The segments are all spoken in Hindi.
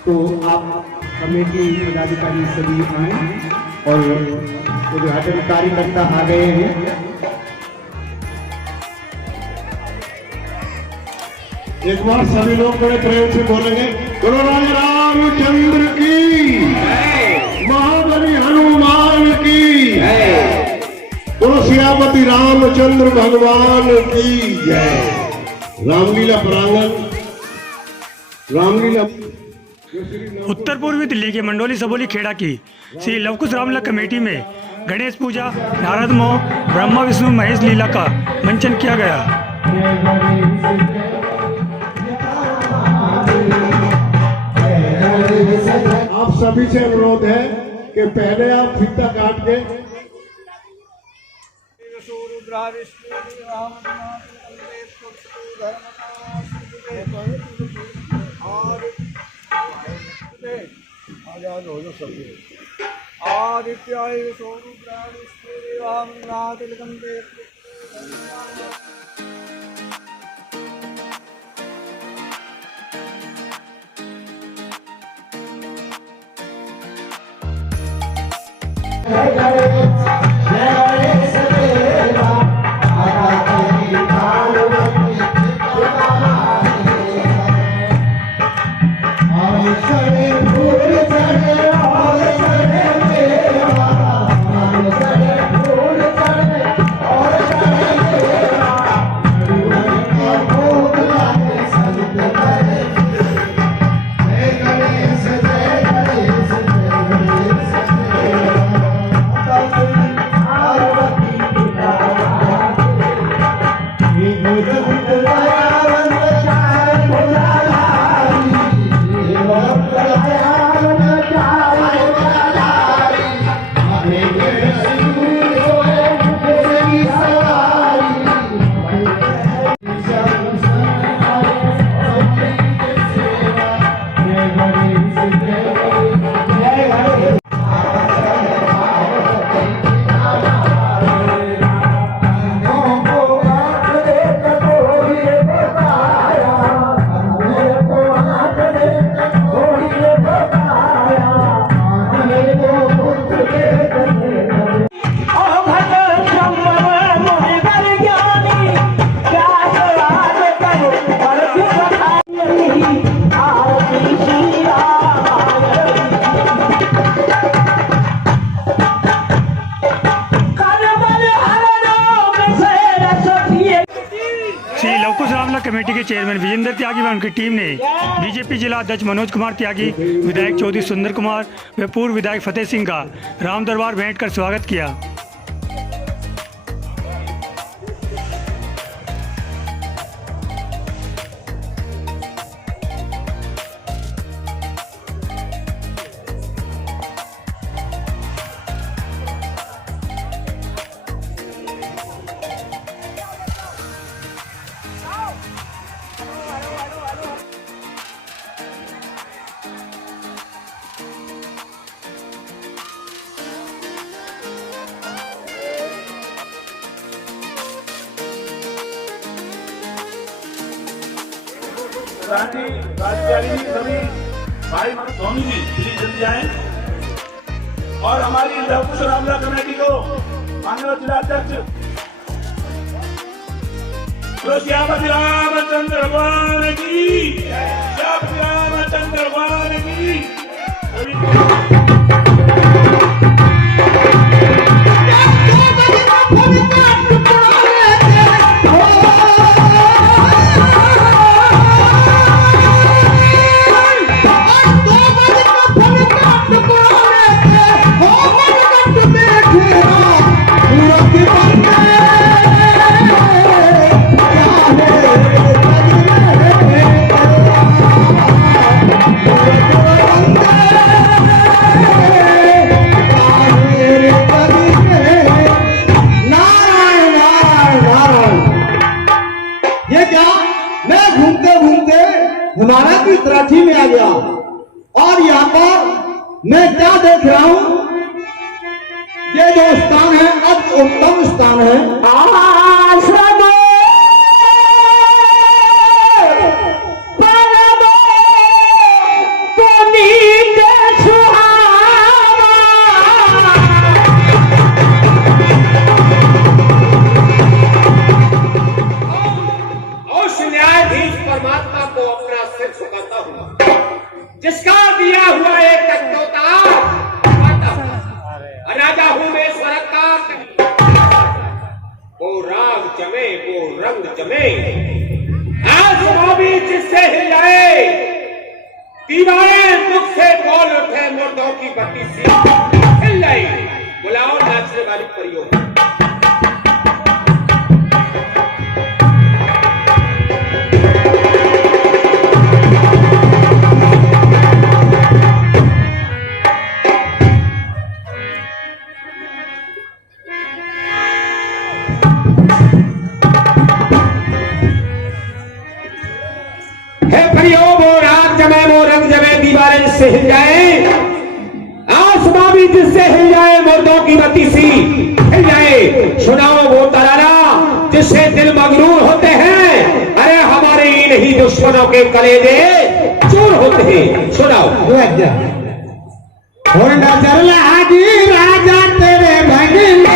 तो आप कमेटी पदाधिकारी सभी आए और उद्घाटन कार्यकर्ता आ गए हैं। एक बार सभी लोग बड़े प्रेम से बोलेंगे, गुरु राज रामचंद्र की, महाबली हनुमान की, गुरु सियापति रामचंद्र भगवान की जय। रामलीला प्रांगण, रामलीला उत्तर पूर्वी दिल्ली के मंडोली सबोली खेड़ा की श्री लवकुश रामलीला कमेटी में गणेश पूजा, नारद मोह, ब्रह्मा विष्णु महेश लीला का मंचन किया गया। आप सभी से अनुरोध है कि पहले आप फीता काट के आदित्याय सोरुद्राय श्रीरामनाथ तिलकं श्री लवकुश रामलीला कमेटी के चेयरमैन विजेंद्र त्यागी व उनकी टीम ने बीजेपी जिला अध्यक्ष मनोज कुमार त्यागी, विधायक चौधरी सुंदर कुमार व पूर्व विधायक फतेह सिंह का राम दरबार भेंट कर स्वागत किया। रानी सभी भाई स्वामी जी प्लीज जल्दी आए। और हमारी लवकुश रामलीला कमेटी को माननीय जिला अध्यक्ष श्यामति रामचंद्र भगवान की, श्यामति रामचंद्र भगवान की। हमारा की तराठी में आ गया और यहाँ पर मैं क्या देख रहा हूँ, ये जो स्थान है अति उत्तम स्थान है। आश्रम जिसका दिया हुआ एक तत्वता राजा हूं मैं स्वर्ग का, वो राग जमे वो रंग जमे, आसमां भी जिससे हिल जाए, दीवारें दुख से बोल उठे, मुर्दों की बत्ती सी हिल जाए। बुलाओ नाचने वाली परियों। से हिल जाए, आसमां भी जिससे हिल जाए, मुर्दों की बत्ती सी हिल जाए। सुनाओ वो तराना जिससे दिल मगरूर होते हैं, अरे हमारे ही नहीं दुश्मनों के कलेजे चूर होते हैं। सुनाओ। राजा तेरे भगले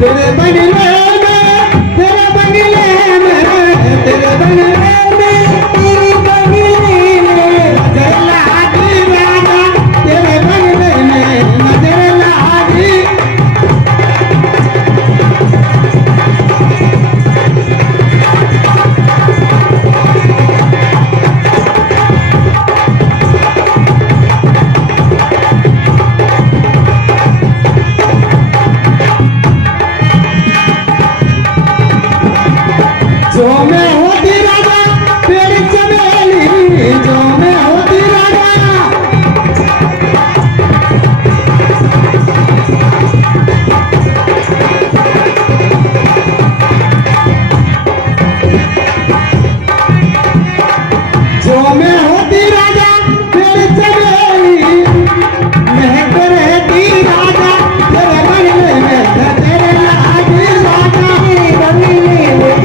तेरे बंगले में तेरे बंगले में तेरे बंगले में तेरे बंगले में नजर लागी राजा तेरे बंगले में नजर लागी। जो मैं होती राजा तेरी चमेली, जो मैं होती राजा, जो मैं होती राजा तेरी चमेली, महक रहती राजा तेरे बंगले में, तेरे लागी राजा तेरे बंगले में।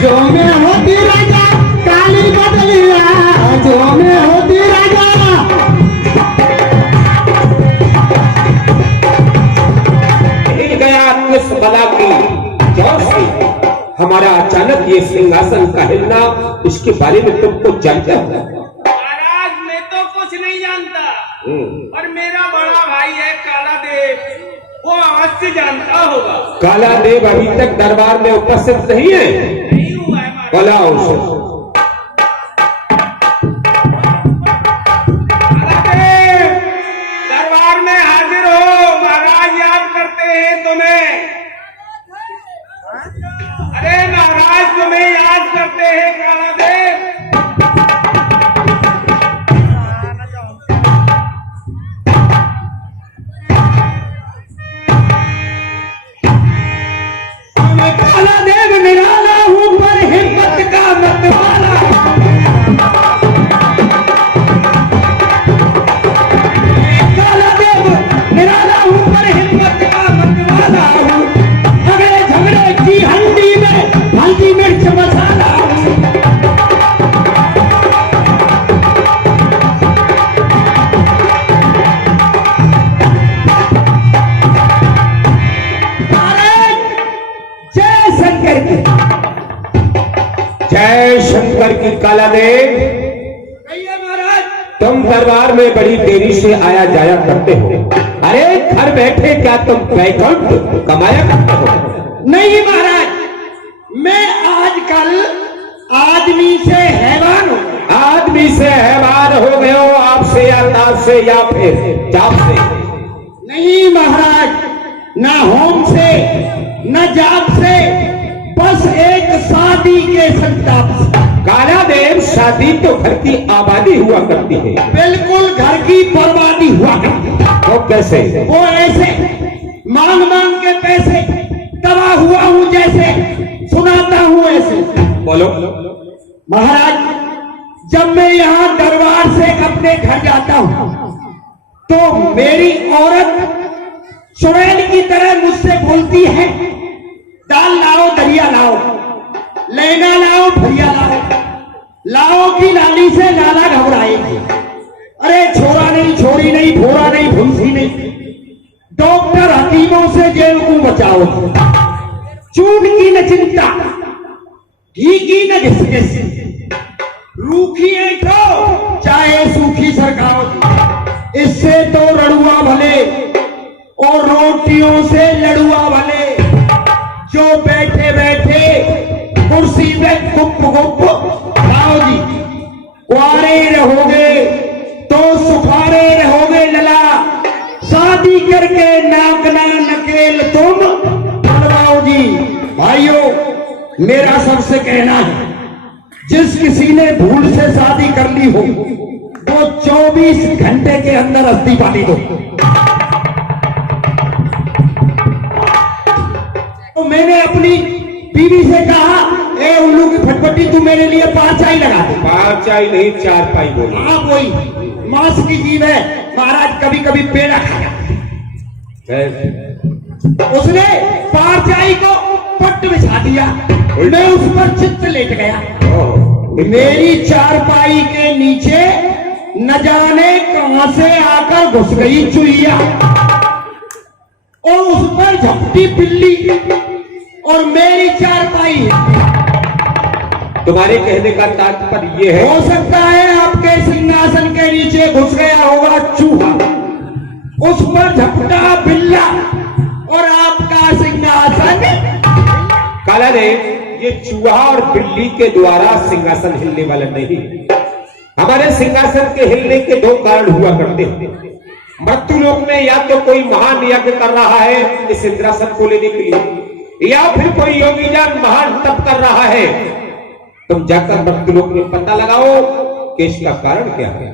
जो मैं होती राजा काली बदलिया, जो मैं होती राजा, हिल गया किस बला की जौर से हमारा अचानक ये सिंहासन का हिलना, इसके बारे में तुमको जानते हो? महाराज मैं तो कुछ नहीं जानता, और मेरा बड़ा भाई है काला देव, वो अवश्य जानता होगा। काला देव अभी तक दरबार में उपस्थित नहीं है? नहीं हुआ है महाराज। बुलाओ उसे। दरबार में हाजिर हो, महाराज याद करते हैं तुम्हें। अरे महाराज तुम्हें याद करते हैं काला देव। मैं काला देव निराला हूं पर हिम्मत का मतवाला, काला देव निराला हूं पर हिम्मत का मतवाला हूं, झगड़े झगड़े की हंडी में हल्दी मिर्च मसाला हूं। जय शंकर की, जय शंकर की। काला देव महाराज तुम दरबार में बड़ी देरी से आया जाया करते हो, अरे घर बैठे क्या तुम बैकुंठ कमाया करते हो? नहीं महाराज, मैं आजकल आदमी से हैवान हूँ। आदमी से हैवान हो गए हो, आपसे या ताप से या फिर जाप से? नहीं महाराज, ना होम से न जाप से, बस एक शादी के संताप से। काला देव शादी तो घर की आबादी हुआ करती है, बिल्कुल घर की बर्बादी हुआ करती है। तो कैसे? वो ऐसे मांग मांग के पैसे तबाह हुआ हूँ, जैसे सुनाता हूँ ऐसे। बोलो। महाराज जब मैं यहाँ दरबार से अपने घर जाता हूँ तो मेरी औरत चुड़ैल की तरह मुझसे बोलती है, दाल लाओ दरिया लाओ, लहंगा लाओ भैया लाओ की लाली से लाला घबराएगी। अरे छोरा नहीं, छोरी नहीं, भोरा नहीं, भूसी नहीं, डॉक्टर हकीमों से जेल को बचाओ। चून की न चिंता, घी की न घिसघिस, रूखी ऐठो चाहे सूखी सरकाओ। इससे तो रड़ुआ भले और रोटियों से लड़ुआ भले, जो बैठे बैठे कुर्सी पे गुप गुप खाओ जी। कुआरे रहोगे तो सुखारे रहोगे लला, शादी करके नाकना नकेल तुम बनवाओ जी। भाइयों, मेरा सबसे कहना है, जिस किसी ने भूल से शादी कर ली हो वो 24 घंटे के अंदर अस्थि पानी दो। तो मैंने अपनी बीवी से कहा, ए उल्लू की फटफटी तू मेरे लिए 5 चाय लगा दे। 5 चाय नहीं 4 पाई बोली। हाँ कोई मांस की जीव है महाराज, कभी कभी पेड़ा खाया। उसने 5 चाय को पट्ट बिछा दिया, मैं उस पर चित्त लेट गया। मेरी चारपाई के नीचे न जाने कहां से आकर घुस गई चुईया और उस पर झपटी बिल्ली और मेरी चारपाई। तुम्हारे कहने का तात्पर्य ये है, हो सकता है आपके सिंहासन के नीचे घुस गया होगा चूहा, उस पर झपटा बिल्ला और आपका सिंहासन। काला ने ये चूहा और बिल्ली के द्वारा सिंहासन हिलने वाला नहीं। हमारे सिंहासन के हिलने के 2 कारण हुआ करते हैं। मृत्युलोक में या तो कोई महान यज्ञ कर रहा है इस इंद्रासन को लेने के लिए, या फिर कोई योगी जान महान तप कर रहा है। तुम जाकर मृत्युलोक में पता लगाओ कि इसका कारण क्या है।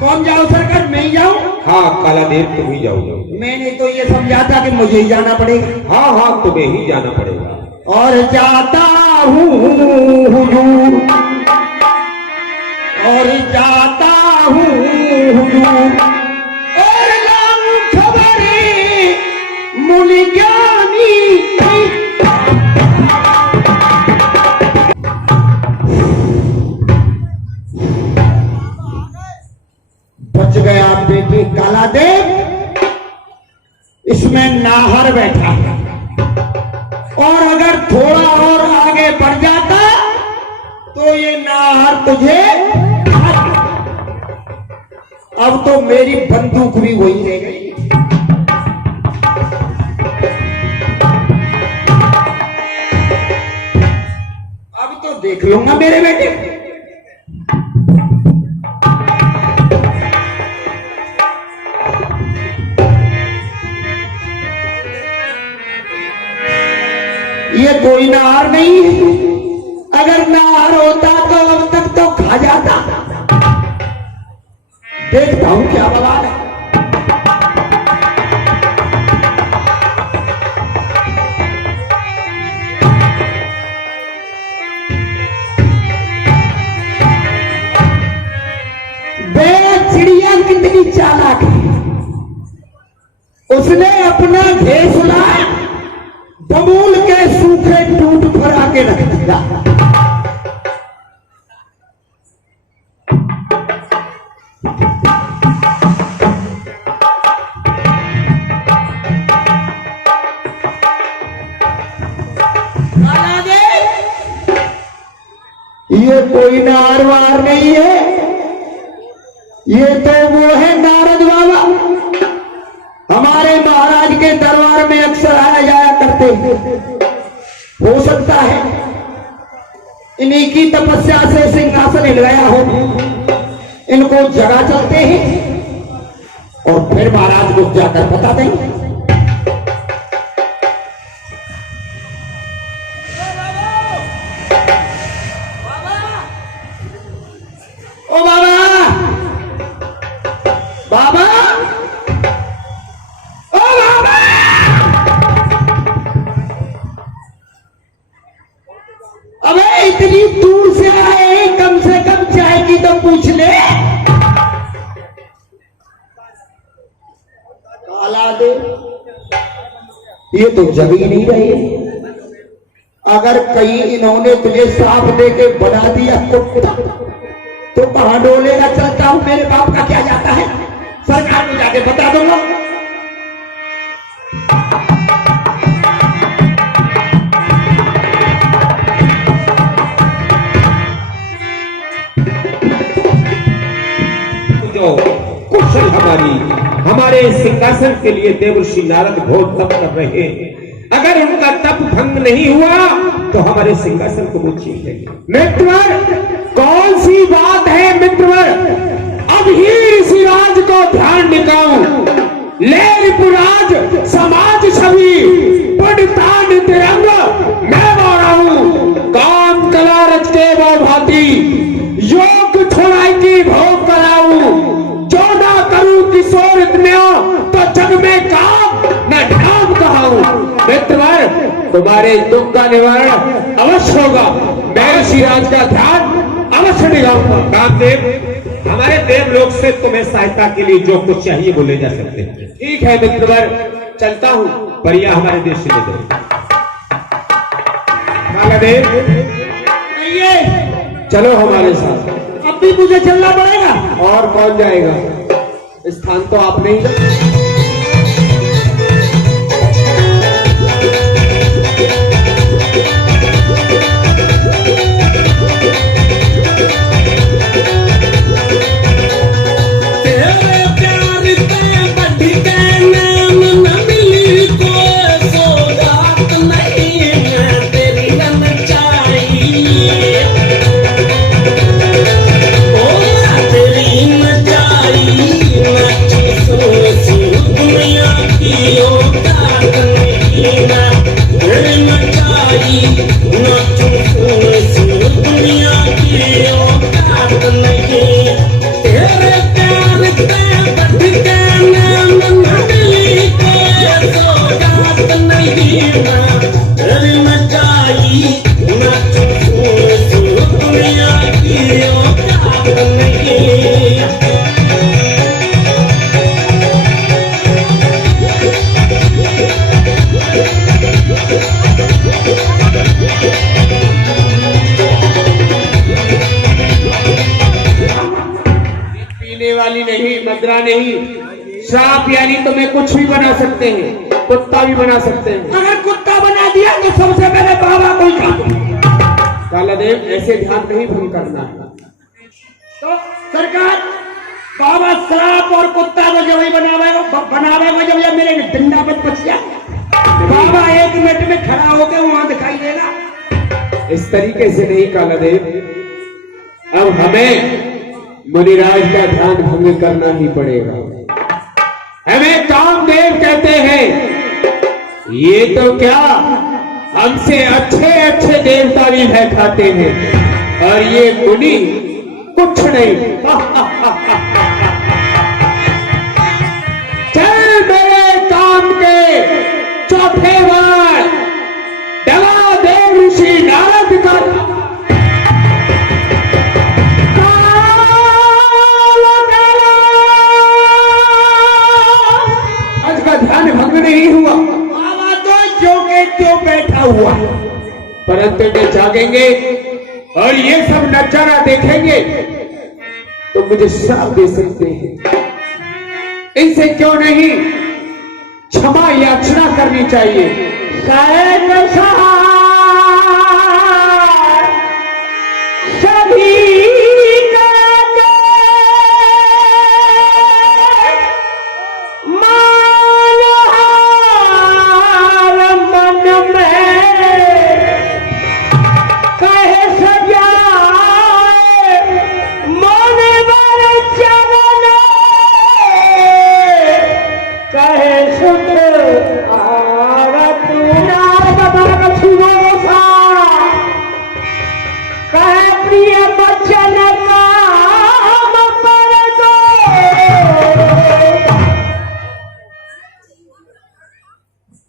कौन जाओ सरकार, मैं ही जाऊं? हाँ काला देव तुम ही जाओगे। मैंने तो ये समझा था कि मुझे ही जाना पड़ेगा। हाँ हाँ तुम्हें ही जाना पड़ेगा। और जाता हूँ हुजूर, और जाता हूँ हुजूर, और लाऊं खबरें मूल ज्ञानी। बच गया बेटी काला देव, इसमें नाहर बैठा है, और अगर थोड़ा और आगे बढ़ जाता तो ये नाहर तुझे। अब तो मेरी बंदूक भी वही रह गई। अब तो देख लूंगा मेरे बेटे। ये कोई नार नहीं है, अगर नार होता तो अब तक तो खा जाता। देखता हूं क्या बवाल है। बे चिड़िया कितनी चालाक है, उसने अपना घोंसला बबूल के सूखे टूट पर आके रख दिया। ये कोई नार वार नहीं है, ये तो वो है नारद बाबा, हमारे महाराज के दरबार में अक्सर आया जाया करते हैं। हो सकता है इन्हीं की तपस्या से सिंहासन हिल गया हो, इनको जगा चलते हैं और फिर महाराज को जाकर बता देंगे। ओ बाबा, बाबा, ओ बाबा, अबे इतनी दूर से आए, कम से कम चाय की तो पूछ ले। काला दे, ये तो जग ही नहीं रही। अगर कहीं इन्होंने तुझे साफ दे के बना दिया कुत्ता तो कहां डोलेगा? चलता हूं, मेरे बाप का क्या जाता है, सरकार को जाके बता दूंगा। जो कुशल हमारे सिंहासन के लिए देवर्षि नारद घोर तप कर रहे हैं। अगर उनका तप भंग नहीं हुआ तो हमारे सिंहासन को वो छीन लेंगे। मित्रवर, कौन सी बात है मित्रवर? अब ही ऋषिराज को ध्यान निकाऊं, ले रिपुराज समाज छवि पड़तान तिरंग मैं बोराऊं, काम कला रच के वो भाती योग छोड़ाई की भोग कराऊं, जो ना करूं किशोर इतना तो जग में काम न नाम कहाऊं। मित्रवर, तुम्हारे दुख का निवारण अवश्य होगा, मैं ऋषिराज का ध्यान अवश्य निभाऊंगा। कामदेव, हमारे देवलोक से तुम्हें सहायता के लिए जो कुछ चाहिए वो ले जा सकते हैं। ठीक है मित्रवर, चलता हूं, परिया हमारे देश से ले जाए। कालादेव, चलो हमारे साथ। अब भी मुझे चलना पड़ेगा। और कौन जाएगा? स्थान तो आपने ही नहीं, श्राप यानी तुम्हें कुछ भी बना सकते हैं, कुत्ता भी बना सकते हैं। अगर कुत्ता बना दिया तो सबसे पहले बाबा को ही काटो। कालादेव, ऐसे ध्यान नहीं भंग करना है। तो सरकार, बाबा श्राप और कुत्ता को जब ही बनावेगा जब ये मेरे डंडा पर बचिया, बाबा 1 मिनट में खड़ा होकर वहां दिखाई देगा। इस तरीके से नहीं कालादेव, अब हमें मुनिराज का ध्यान भंग करना ही पड़ेगा। हमें कामदेव कहते हैं, ये तो क्या हमसे अच्छे अच्छे देवता भी भय खाते हैं और ये मुनि कुछ नहीं। चल मेरे काम के चौथे बार डला देव ऋषि नारद का ध्यान भंग नहीं हुआ। बाबा तो जो के क्यों बैठा हुआ, परंतु वे जागेंगे और ये सब नजारा देखेंगे तो मुझे श्राप दे सकते हैं। इनसे क्यों नहीं क्षमा याचना करनी चाहिए। सभी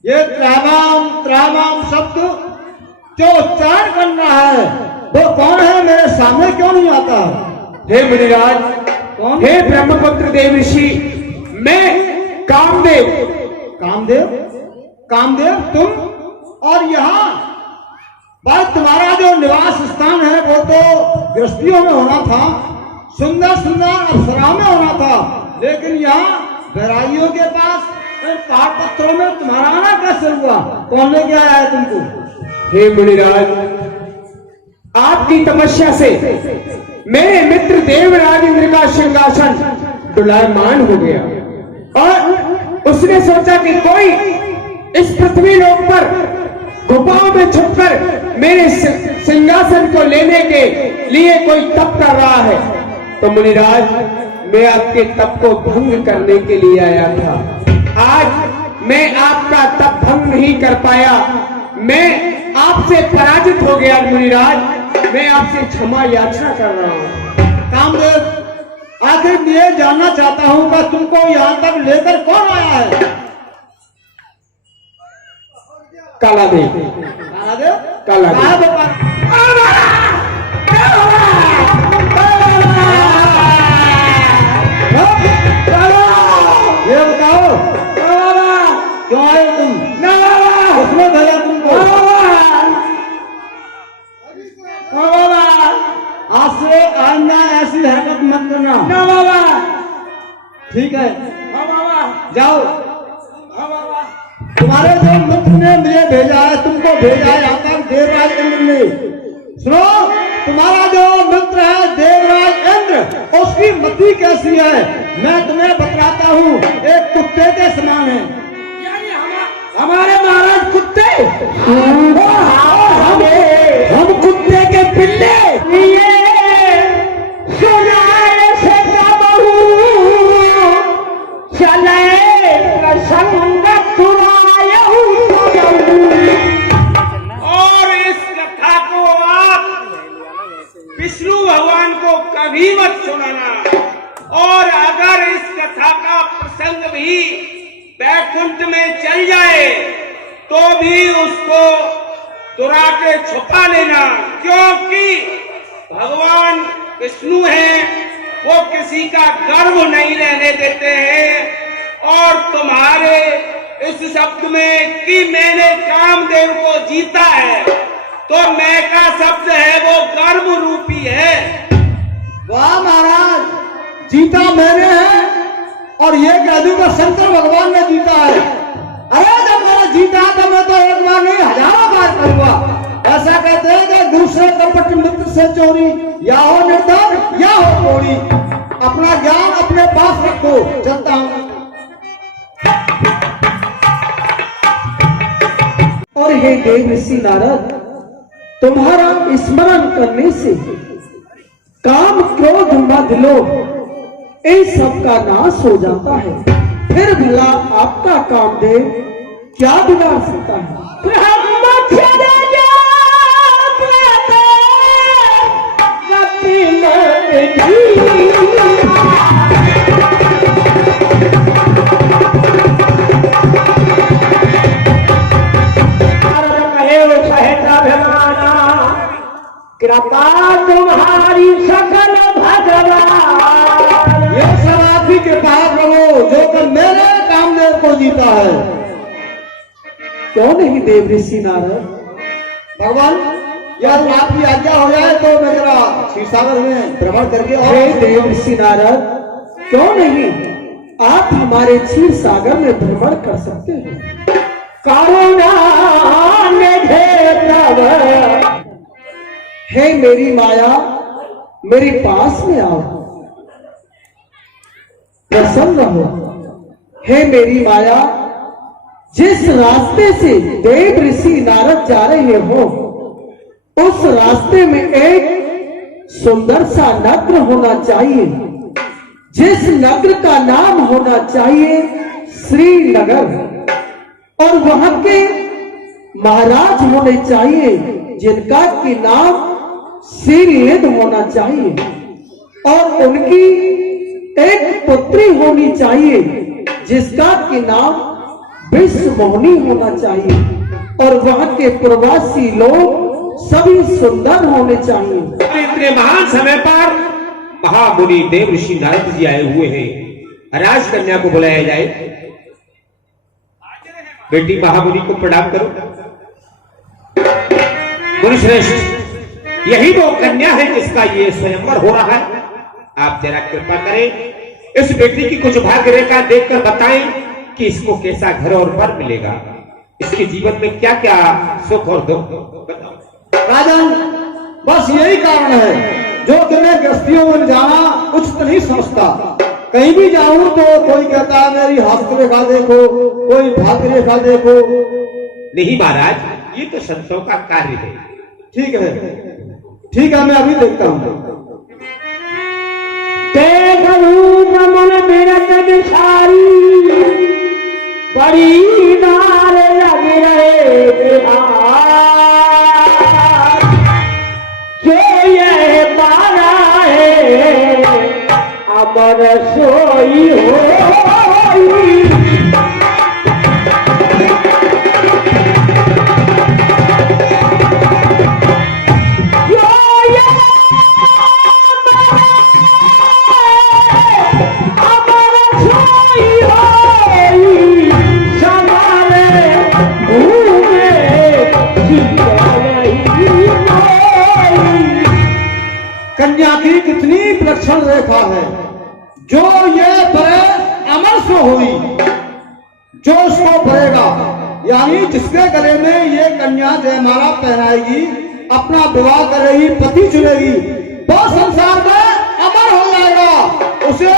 ये त्राणाम शब्द जो उच्चारण करना है वो कौन है, मेरे सामने क्यों नहीं आता? हे मुनिराज, कौन? हे ब्रह्मपुत्र देव ऋषि, मैं कामदेव। कामदेव? कामदेव तुम? और यहाँ पर तुम्हारा जो निवास स्थान है वो तो गृहस्थियों में होना था, सुंदर सुंदर अप्सराओं में होना था, लेकिन यहाँ बैरागियों के पास इन पहाड़ पत्थरों में तुम्हारा आना कैसे हुआ? कौन लेके आया है तुमको? हे मुनिराज, आपकी तपस्या से मेरे मित्र देवराज इंद्र का सिंहासन डुलायमान हो गया और उसने सोचा कि कोई इस पृथ्वी लोक पर गुफाओं में छुपकर मेरे सिंहासन को लेने के लिए कोई तप कर रहा है। तो मुनिराज, मैं आपके तप को भंग करने के लिए आया था। आज मैं आपका तप भंग नहीं कर पाया, मैं आपसे पराजित हो गया मुनिराज। मैं आपसे क्षमा याचना कर रहा हूँ। कामदेव, आखिर ये जानना चाहता हूँ कि तुमको यहाँ तक लेकर कौन आया है? कालादेव। कालादेव? कालादेव। कहाँ बाबा? ये बताओ क्यों आए तुम? किसने भेजा तुमको? आज से आइंदा ऐसी हरकत मत करना। ठीक है, जाओ। तुम्हारे जो मित्र ने मुझे भेजा है, तुमको भेजा है यहाँ तक देवराज इंद्र ने। सुनो, तुम्हारा जो मित्र है देवराज इंद्र, उसकी मति कैसी है मैं तुम्हें बतलाता हूँ। एक कुत्ते के समान है। हमारे महाराज कुत्ते? हम कुत्ते के पिल्ले? सुनाए से बहू चले प्रसंग और इस कथा को आप विष्णु भगवान को कभी मत सुनाना। और अगर इस कथा का प्रसंग भी बैकुंठ में चल जाए तो भी उसको चुरा के छुपा लेना, क्योंकि भगवान विष्णु हैं, वो किसी का गर्व नहीं रहने देते हैं। और तुम्हारे इस शब्द में कि मैंने कामदेव को जीता है, तो मैं का शब्द है वो गर्व रूपी है। वाह महाराज, जीता मैंने है और ये कह दूं कि शंकर भगवान ने जीता है। अरे जब मैंने जीता तो मैं तो एक बार नहीं हजारों बार करूंगा। ऐसा कहते हैं कि दूसरे कपट मित्र से चोरी, या हो निर्धन या हो कोड़ी। अपना ज्ञान अपने पास रखो। चलता हूँ। और हे देव ऋषि नारद, तुम्हारा स्मरण करने से काम क्रोध मद लोभ इन सब का नाश हो जाता है। फिर भला आपका कामदेव क्या बिगाड़ सकता है? कृपा तुम्हारी सकल भगवान। ये सब आपकी कृपा करो जो कि मेरे कामदेव को जीता है। क्यों नहीं देव ऋषि नारद? भगवान, यदि आपकी आज्ञा हो जाए तो मैं जरा क्षीरसागर में भ्रमण करके और हे देव ऋषि नारद, क्यों नहीं आप हमारे क्षीर सागर में भ्रमण कर सकते हैं। करुणा निधे तब हे मेरी माया, मेरे पास में आओ, प्रसन्न रहो। हे मेरी माया, जिस रास्ते से देव ऋषि नारद जा रहे हो उस रास्ते में एक सुंदर सा नगर होना चाहिए, जिस नगर का नाम होना चाहिए श्रीनगर, और वहां के महाराज होने चाहिए जिनका की नाम श्रीलिद होना चाहिए, और उनकी एक पुत्री होनी चाहिए जिसका की नाम विश्वमोहिनी होना चाहिए, और वहां के प्रवासी लोग सभी सुंदर होने चाहिए। इतने महान समय पर महामुनि देव ऋषि नारद जी आए हुए हैं। राजकन्या को बुलाया जाए। बेटी महामुनि को प्रणाम करो। मुनिश्रेष्ठ, यही वो कन्या है जिसका ये स्वयंवर हो रहा है। आप जरा कृपा करें, इस बेटी की कुछ भाग्य रेखा देखकर बताएं कि इसको कैसा घर और वर मिलेगा, इसके जीवन में क्या क्या सुख और दुख बताओ। राजन, बस यही कारण है जो कि मैं गृहस्थियों में जाना उचित नहीं समझता। कहीं भी जाऊं तो कोई कहता है मेरी हस्त रेखा देखो, कोई भाग्य रेखा देखो। नहीं महाराज, ये तो संतों का कार्य है। ठीक है, ठीक है, मैं अभी देखता हूँ। मन बिरत बिसारी बड़ी नार लग रहे बिहार, जो ये पारा है अमर सोई होई। कन्या की कितनी विलक्षण रेखा है, जो ये परे अमर सो हुई। जो उसको पड़ेगा यानी जिसके गले में ये कन्या जयमाला पहनाएगी, अपना विवाह करेगी, पति चुनेगी, वो संसार में अमर हो जाएगा। उसे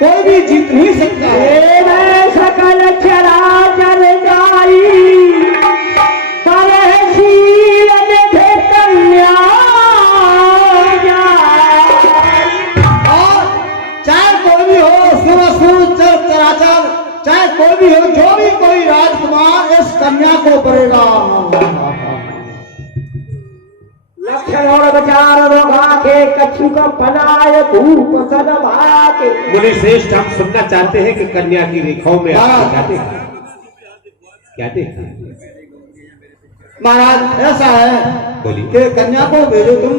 कोई भी जीत नहीं सकता है। मैं सकल चराचर जाई कन्या, और चाहे कोई भी हो, चराचर, चाहे कोई भी हो, जो भी कोई राजकुमार इस कन्या को पड़ेगा। लक्षण और विचार रोगा के कछु का पलाय धूप सद भाके। मुनि श्रेष्ठ, हम सुनना चाहते हैं कि कन्या की रेखाओं में आप क्या देखा? क्या देखा महाराज? ऐसा है बोलिए। कि कन्या को भेजो तुम।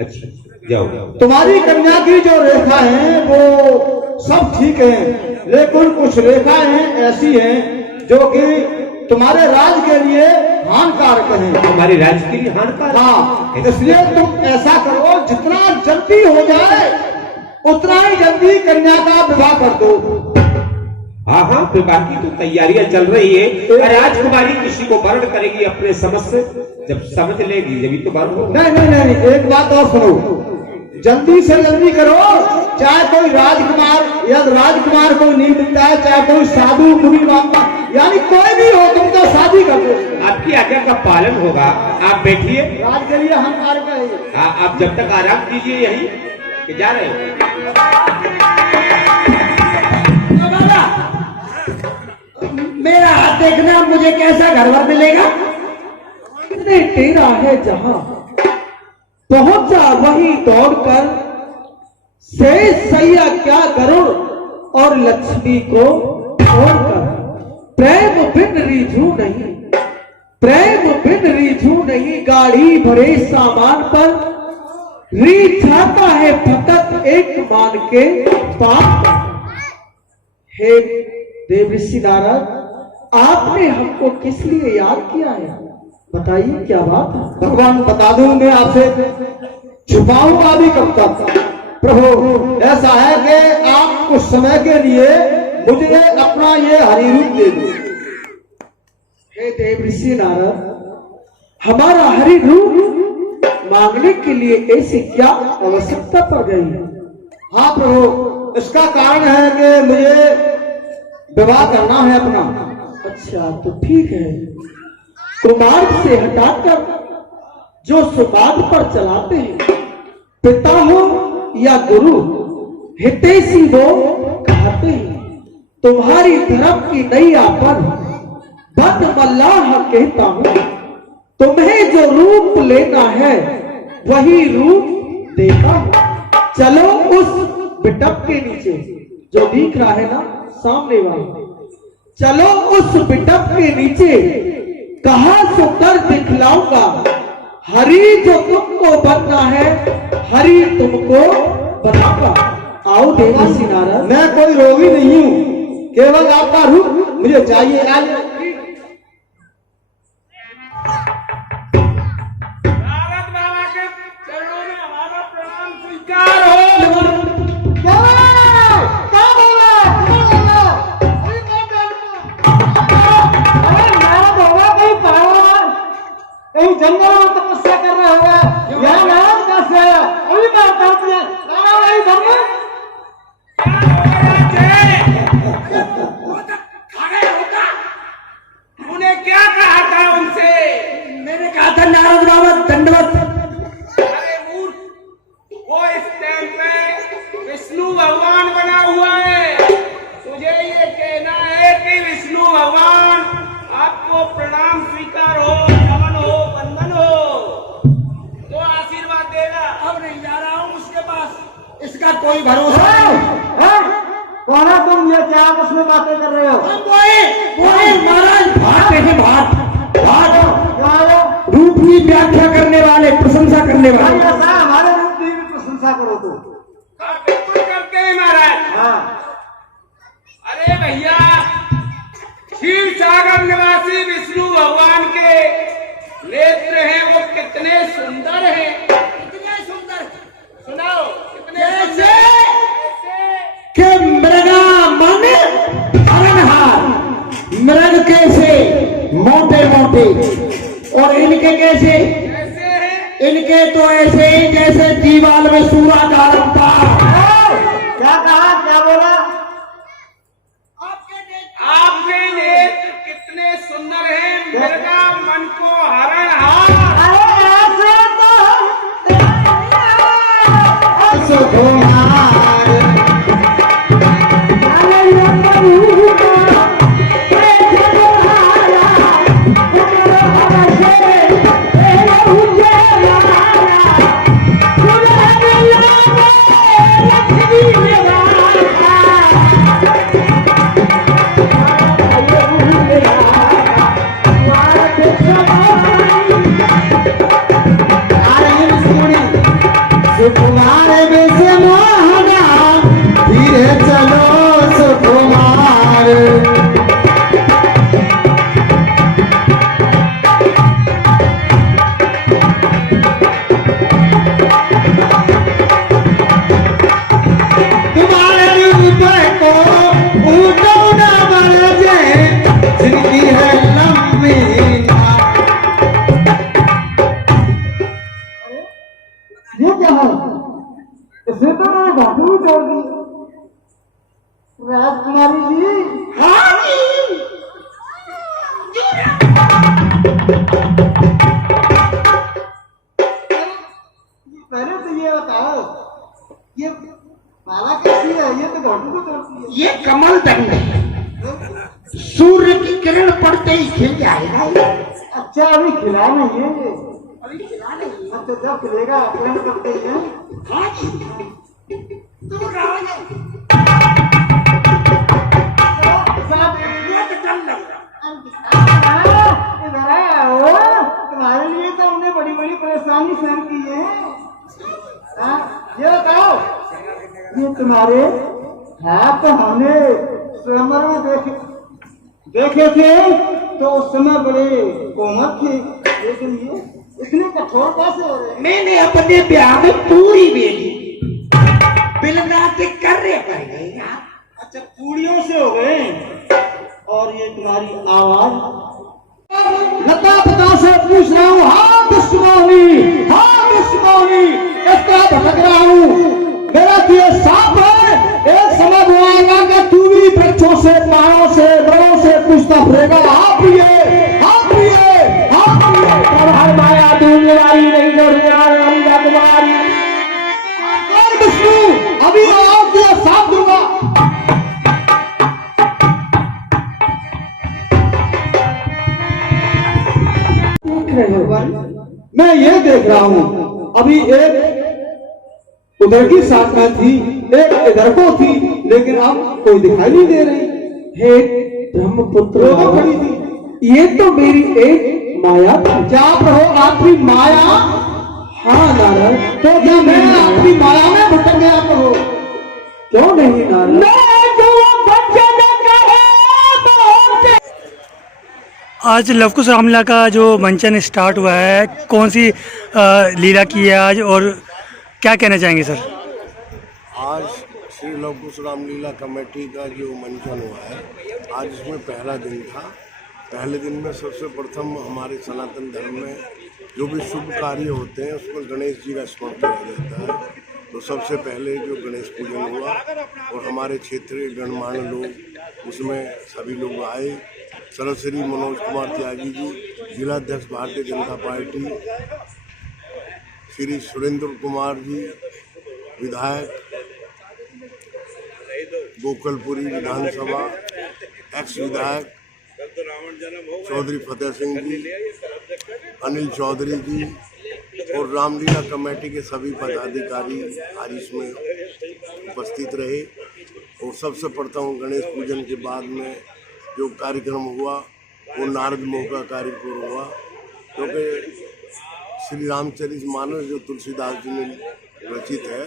अच्छा, जाओ। तुम्हारी कन्या की जो रेखा है वो सब ठीक है, लेकिन कुछ रेखाएं हैं ऐसी हैं जो कि तुम्हारे राज के लिए हानिकारक है। हमारे राज्य के लिए हानिकारक? हाँ, इसलिए तुम ऐसा करो, जितना जल्दी हो जाए उतना ही जल्दी कन्या का विवाह कर दो। हाँ हाँ, विवाह की तो तैयारियां चल रही है। राजकुमारी किसी को वर्ण करेगी अपने समझ से, जब समझ लेगी जब तो वर्ण होगा। नहीं नहीं नहीं, एक बात और सुनो, जल्दी से जल्दी करो। चाहे कोई राजकुमार, यदि राजकुमार को नहीं मिलता है, चाहे कोई साधु मुनि बाबा, यानी कोई भी हो, तुम तो शादी कर दो। आपकी आज्ञा का पालन होगा। आप बैठिए। राज के लिए हम कार्य करेंगे। आप जब तक आराम कीजिए यही कि जा रहे हो। मेरा हाथ देखना, मुझे कैसा घरवर मिलेगा? इतने टेढ़ा है जहां पहुंचा वहीं दौड़कर से सैया क्या गरुड़ और लक्ष्मी को छोड़कर। प्रेम बिन रिझू नहीं, प्रेम बिन रिझू नहीं, गाड़ी भरे सामान पर रीझ जाता है फकत एक मान के पाप। हे देवऋषि नारद, आपने हमको किस लिए याद किया है? बताइए क्या बात है? भगवान बता दूं, मैं आपसे छुपाऊंगा भी कब तक? प्रभु, ऐसा है कि आप कुछ समय के लिए मुझे अपना ये हरि रूप दे दो। हे देवऋषि नारद, हमारा हरि रूप मांगने के लिए ऐसी क्या आवश्यकता पड़ गई? हाँ प्रभु, इसका कारण है कि मुझे विवाह करना है अपना। अच्छा, तो ठीक है। कुमार्ग से हटाकर जो सुमार्ग पर चलाते हैं, पिता हो या गुरु, हितैषी वो कहते हैं। तुम्हारी धर्म की नैया पर बद मल्लाह कहता हूं। तुम्हें जो रूप लेना है वही रूप देता हूं। चलो उस बिटप के नीचे जो दिख रहा है ना सामने वाला, चलो उस बिटप के नीचे, कहा सो कर दिखलाऊंगा। हरि जो तुमको बनना है, हरि तुमको बनाऊंगा। आओ देवऋषि नारद। मैं कोई रोगी नहीं हूँ, केवल आपका रूप मुझे चाहिए। आज नारद बाबा के चरणों में हमारा प्रणाम स्वीकार हो। क्या बोला? अरे नारद होगा कहीं पहाड़, कहीं जंगल में तपस्या कर रहा होगा। यहाँ नारद कैसे आया? अभी बात करती है नारद भाई धर्म तूने क्या कहा था उनसे? मैंने कहा था नारद बाबा दंडवत। अरे मूर्ख, वो इस टाइम पे विष्णु भगवान बना हुआ है। तुझे ये कहना है कि विष्णु भगवान आपको प्रणाम स्वीकार हो, नमन हो, वंदन हो, तो आशीर्वाद देगा। अब नहीं जा रहा हूँ उसके पास, इसका कोई भरोसा नहीं। कौन है तुम? ये क्या आपस में बातें कर रहे हो? वही महाराज भाट है, भाट भाट क्या है? रूप की व्याख्या करने वाले, प्रशंसा करने भाई वाले। ऐसा हमारे रूप की भी प्रशंसा करो तो। हाँ, बिल्कुल करते हैं महाराज। हाँ अरे भैया, क्षीर सागर निवासी विष्णु भगवान के नेत्र हैं, वो कितने सुंदर हैं। कितने सुंदर, सुनाओ कितने सुंदर। के मृगा मन हरणहार, मृग कैसे मोटे मोटे, और इनके कैसे? कैसे हैं? इनके तो ऐसे ही जैसे दीवाल में सूरा का रंगता। क्या कहा? क्या बोला? आपके नेत्र कितने सुंदर हैं, मृगा मन को हरणहार। अरे ऐसे तो सुकुमार में से मोहना, धीरे चलो सुकुमार। तुम्हारे हृदय को ऊटो न बरजे, जिनकी है लंबी नाव। ये क्या है? इसे तो मैंने घाटू में छोड़ दी। राजकुमारी जी। हाँ जी। पहले तो ये बताओ, ये माला कैसी है? ये तो घाटू को तोड़ती है। ये कमल दंड है, सूर्य की किरण पड़ते ही खिल जाएगा। अच्छा अभी खिला नहीं है ये? अभी खिला नहीं। अच्छा जब खिलेगा किरण करते हैं। हाँ जी। तुम रहोगे। तुम्हारे लिए तो हमने बड़ी बड़ी परेशानी सहन की है। हाँ, ये बताओ, ये तुम्हारे हाथ तो हमने स्वयंवर में देखे थे तो उस समय बड़े कोमल थे, लेकिन ये इतने कठोर कैसे हो रहे हैं? मैंने अपने ब्याह में पूरी बेली बिलनाते कर्रे कर गई। अच्छा पूड़ियों से हो गए। और ये तुम्हारी आवाज? लता पता से पूछ रहा हूँ। हाँ दुश्मनी, हाँ दुश्मनी, इसका भटक रहा हूँ। मेरा तो ये साफ है, एक समय वो आएगा कि तू भी बच्चों से, माओ से, बड़ों से पूछता फिरेगा। आप ये, आप ये, आप ये। और हर माया दूंगी वाली नहीं जोड़ने वाला तुम्हारी। और विष्णु अभी आवाज दिया, साफ दूंगा। मैं ये देख रहा हूँ, अभी एक उधर की साथ में थी, एक इधर को थी, लेकिन अब कोई दिखाई नहीं दे रही। हे ब्रह्मपुत्र खड़ी थी। ये तो मेरी एक माया थी। जाप रहो आपकी माया। हाँ नारद, तो क्या मैं आपकी माया में भटक गया कहो? क्यों नहीं नारद? मैं जो बच्चे न कहे आज लवकुश रामलीला का जो मंचन स्टार्ट हुआ है, कौन सी लीला की है आज और क्या कहना चाहेंगे सर? आज श्री लवकुश रामलीला कमेटी का जो मंचन हुआ है, आज इसमें पहला दिन था। पहले दिन में सबसे प्रथम हमारे सनातन धर्म में जो भी शुभ कार्य होते हैं उसमें गणेश जी का स्मरण किया जाता है। तो सबसे पहले जो गणेश पूजन हुआ और हमारे क्षेत्रीय गणमान्य लोग उसमें सभी लोग आए। सर्वश्री मनोज कुमार त्यागी जी, जिलाध्यक्ष भारतीय जनता पार्टी, श्री सुरेंद्र कुमार जी, विधायक गोकलपुरी विधानसभा, एक्स विधायक चौधरी फतेह सिंह जी, अनिल चौधरी जी और रामलीला कमेटी के सभी पदाधिकारी आज इसमें उपस्थित रहे। और सबसे प्रथम गणेश पूजन के बाद में जो कार्यक्रम हुआ वो नारद मोह का कार्यक्रम हुआ, क्योंकि श्री रामचरितमानस जो तुलसीदास जी ने रचित है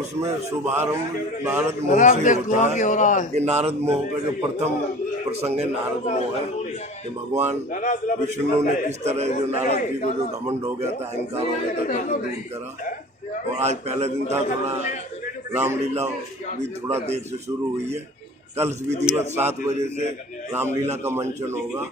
उसमें शुभारंभ नारद मोह से होता है। कि नारद मोह का जो प्रथम प्रसंग है नारद मोह है कि भगवान विष्णु ने किस तरह जो नारद जी को जो घमंड हो गया था, अहंकार हो गया था, तो दूर करा। और आज पहला दिन था, थोड़ा रामलीला भी थोड़ा देर से शुरू हुई है। कल विधिवत 7 बजे से रामलीला का मंचन होगा।